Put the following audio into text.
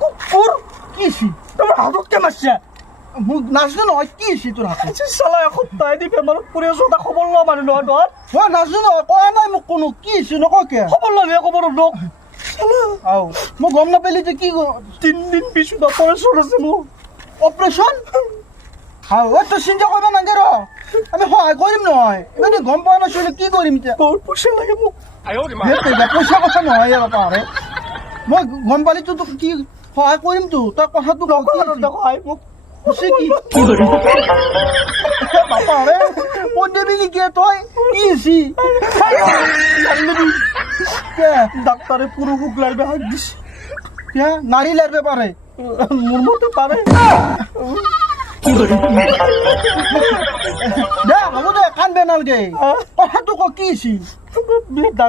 কুকুৰ কিছি তোমাৰ হাতত কে মাৰছে মোক নাজনো নহয় কিছি তোৰ হাতত চালা এসপ্তাহ দি বেমাৰত পৰি আছো এটা খবৰ লোৱা মানুহ নহয় তহঁত মই নাজনো নহয় কোৱা নাই মোক কোনো কিছি নককে খবৰ ল'লে খবৰ লোক আও মই গম নাপালি যে কি 3 দিন পিছত অপাৰেশ্যন আছে মোৰ অপাৰেশ্যন আও তই চিন্তা কৰিব নাগে ৰ আমি সহায় কৰিম নহয় ইমান গম পোৱা নাছিলো কি কৰিম এতিয়া বহুত পইচা লাগে মোক পইচা কথা নহয় পাৰে মই গম পালিতো তোক কি সহায় কৰিমতো তই কথাটো সহায় মোক হৈছে কি বাপাৰে ক'ত দেবি নেকি তই কি হৈছি ডাক্তাৰে পুৰুষক লাইবে হাত দিছে নাৰী লাৰিব পাৰে মোৰ মতে পাৰে দে হ'ব দে কান্দবে নালগে কথাটো ক কি হৈছি ডাঙৰ